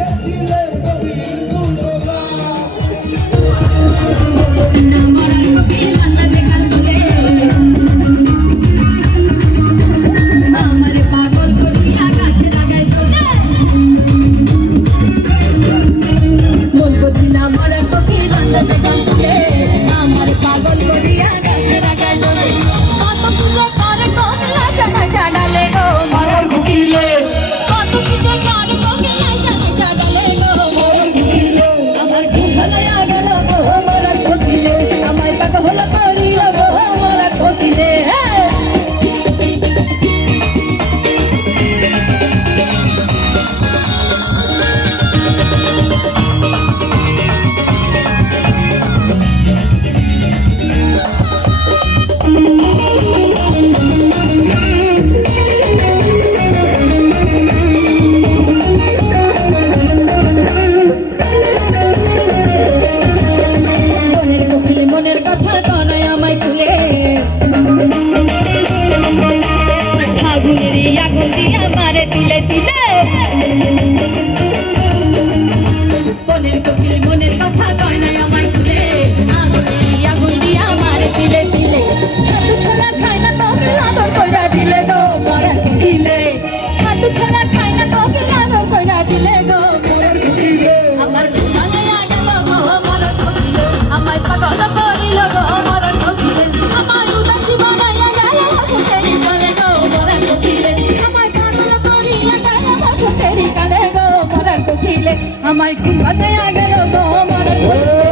Get you তনয় ঠিকালে গো মরার কুখিলে আমায় খুঁজাতে গেল গো মরার